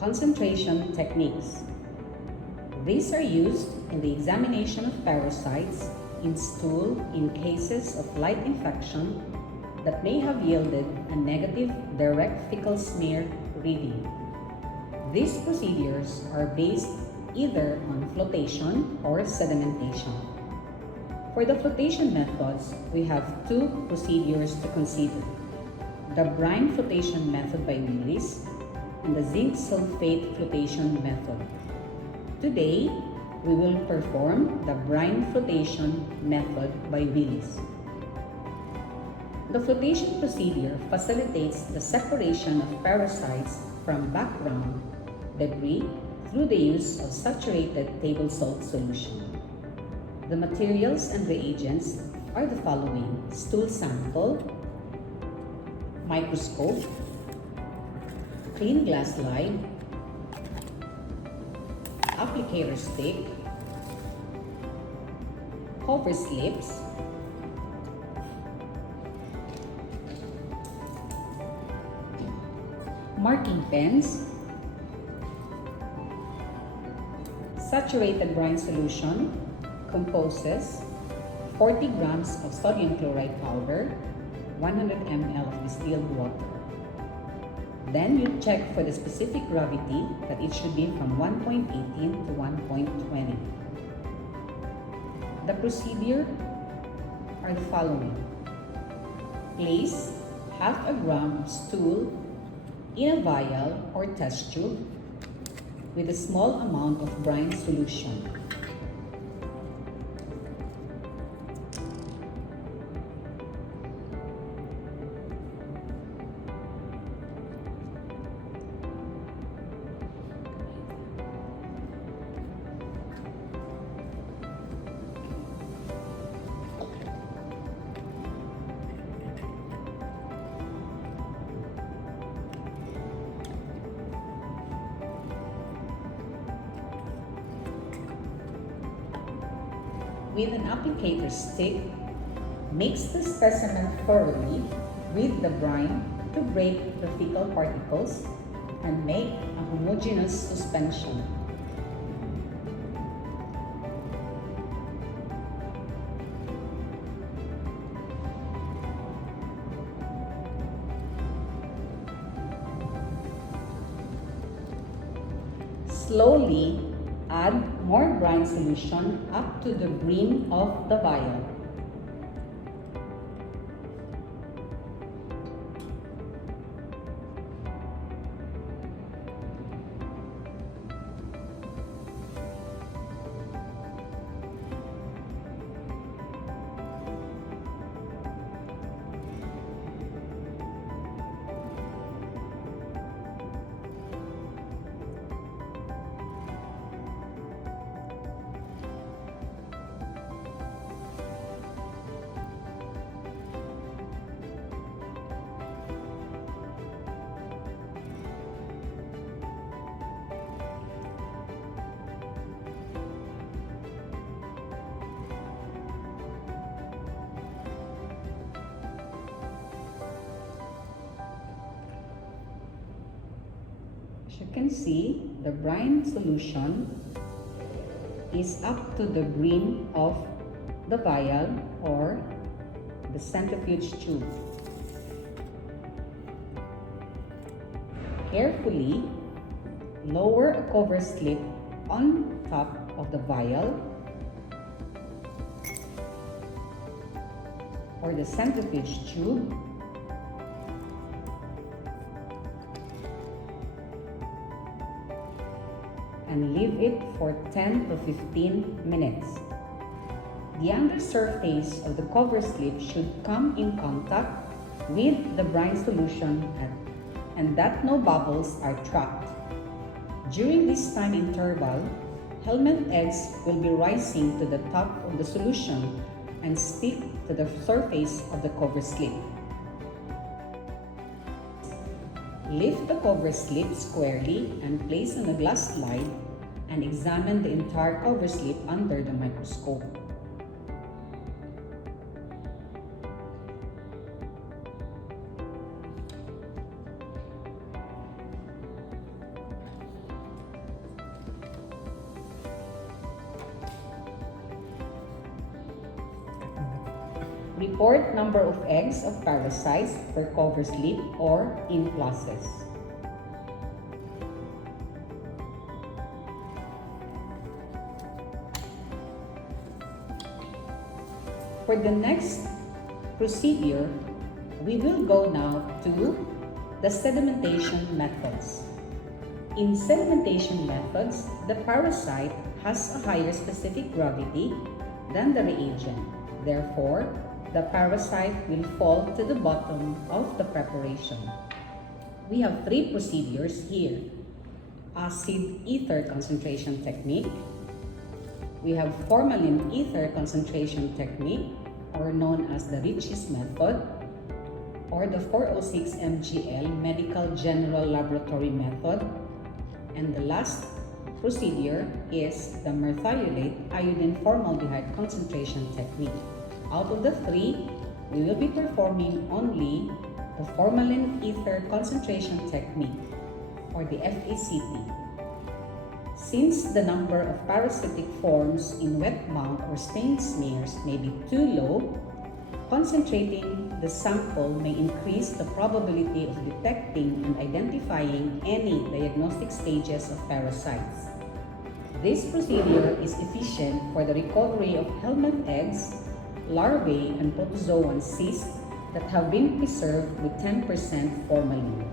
concentration techniques. These are used in the examination of parasites in stool in cases of light infection that may have yielded a negative direct fecal smear reading. These procedures are based either on flotation or sedimentation. For the flotation methods, we have two procedures to consider: the brine flotation method by Willis and the zinc sulfate flotation method. Today, we will perform the brine flotation method by Willis. The flotation procedure facilitates the separation of parasites from background debris through the use of saturated table salt solution. The materials and reagents are the following: stool sample, microscope, clean glass slide, applicator stick, cover slips, marking pens, saturated brine solution composes 40 grams of sodium chloride powder, 100 ml of distilled water. Then you check for the specific gravity that it should be from 1.18 to 1.20. The procedure are the following: place half a gram of stool in a vial or test tube with a small amount of brine solution. With an applicator stick, mix the specimen thoroughly with the brine to break the fecal particles and make a homogeneous suspension. Slowly add more brine solution up to the brim of the vial. As you can see, the brine solution is up to the brim of the vial or the centrifuge tube. Carefully lower a cover slip on top of the vial or the centrifuge tube and leave it for 10 to 15 minutes. The undersurface of the cover slip should come in contact with the brine solution and that no bubbles are trapped. During this time interval, helminth eggs will be rising to the top of the solution and stick to the surface of the cover slip. Lift the cover slip squarely and place on a glass slide and examine the entire cover slip under the microscope. report number of eggs of parasites per cover slip or in process. For the next procedure, we will go now to the sedimentation methods. In sedimentation methods, the parasite has a higher specific gravity than the reagent. Therefore, the parasite will fall to the bottom of the preparation. We have three procedures here. Acid ether concentration technique. We have formalin ether concentration technique, or known as the Ritchie's method, or the 406 mgl medical general laboratory method. And the last procedure is the merthiolate iodine formaldehyde concentration technique. Out of the three, we will be performing only the formalin ether concentration technique, or the FECT. Since the number of parasitic forms in wet mount or stain smears may be too low, concentrating the sample may increase the probability of detecting and identifying any diagnostic stages of parasites. This procedure is efficient for the recovery of helmet eggs, larvae, and protozoan cysts that have been preserved with 10% formalin.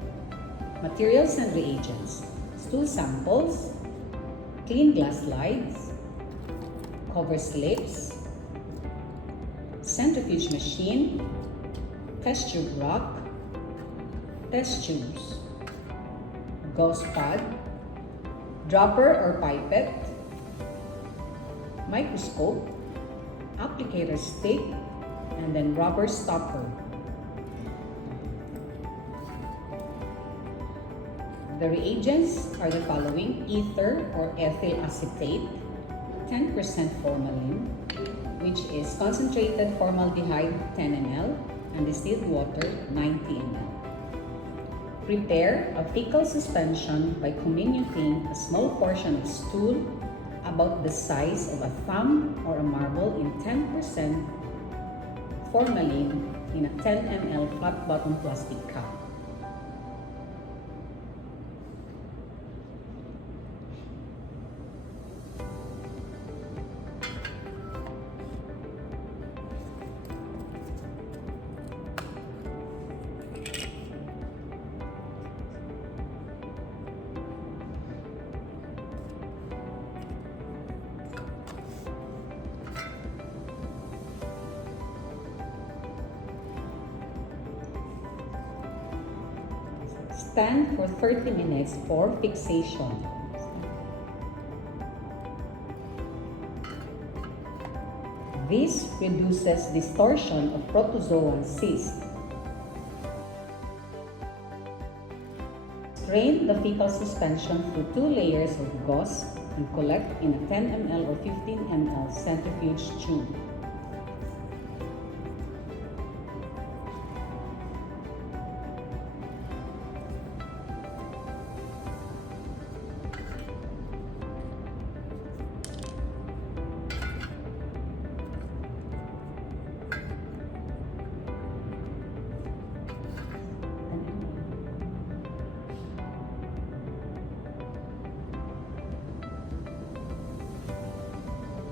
Materials and reagents: stool samples, clean glass slides, cover slips, centrifuge machine, test tube rock, test tubes, gauze pad, dropper or pipette, microscope, applicator stick, and then rubber stopper. The reagents are the following: ether or ethyl acetate, 10% formalin, which is concentrated formaldehyde 10 ml and distilled water 90 ml. Prepare a fecal suspension by comminuting a small portion of stool about the size of a thumb or a marble in 10% formalin in a 10 ml flat bottom plastic cup. Stand for 30 minutes for fixation. This reduces distortion of protozoan cyst. Strain the fecal suspension through 2 layers of gauze and collect in a 10 ml or 15 ml centrifuge tube.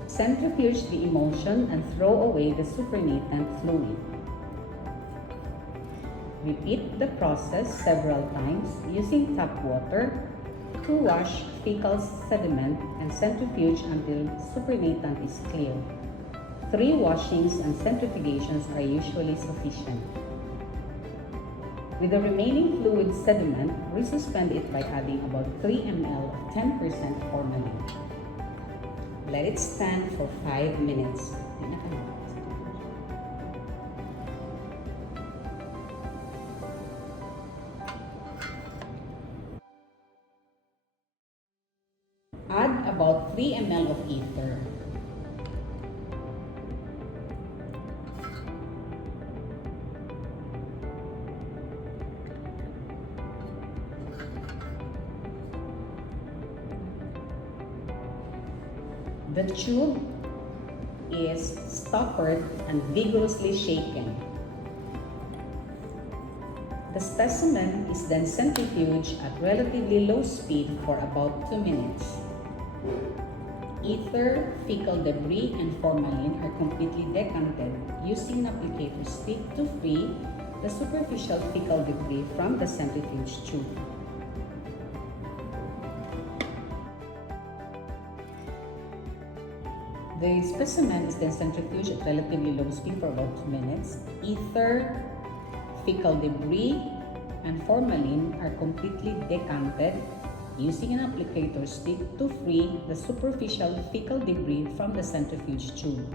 Centrifuge the emulsion and throw away the supernatant fluid. Repeat the process several times using tap water to wash fecal sediment and centrifuge until supernatant is clear. 3 washings and centrifugations are usually sufficient. With the remaining fluid sediment, resuspend it by adding about 3 ml of 10% formalin. Let it stand for 5 minutes. Add about 3 ml of ether. The tube is stoppered and vigorously shaken. The specimen is then centrifuged at relatively low speed for about 2 minutes. Ether, fecal debris, and formalin are completely decanted using an applicator stick to free the superficial fecal debris from the centrifuge tube. The specimen is then centrifuged at relatively low speed for about 2 minutes. Ether, fecal debris, and formalin are completely decanted using an applicator stick to free the superficial fecal debris from the centrifuge tube.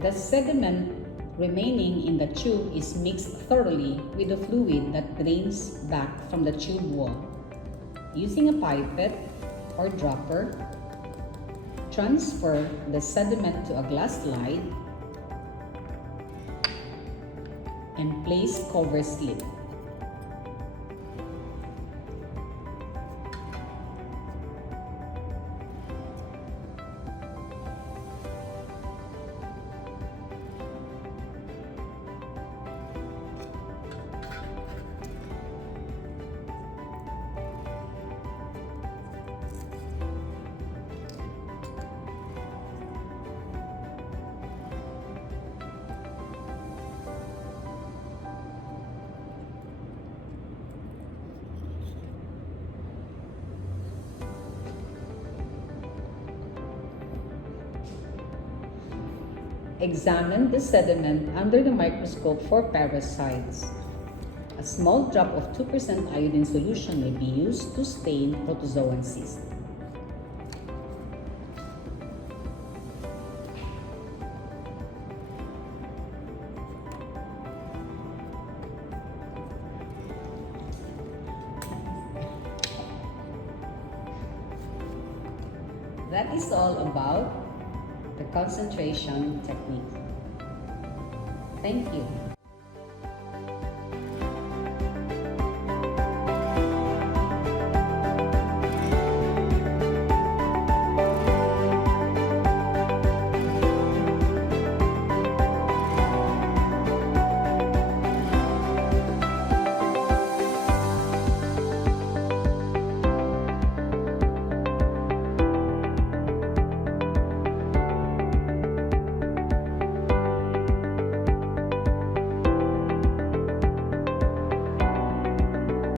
The sediment remaining in the tube is mixed thoroughly with the fluid that drains back from the tube wall. Using a pipette or dropper, transfer the sediment to a glass slide and place cover slip. Examine the sediment under the microscope for parasites. A small drop of 2% iodine solution may be used to stain protozoan cysts. That is all about the concentration technique. Thank you.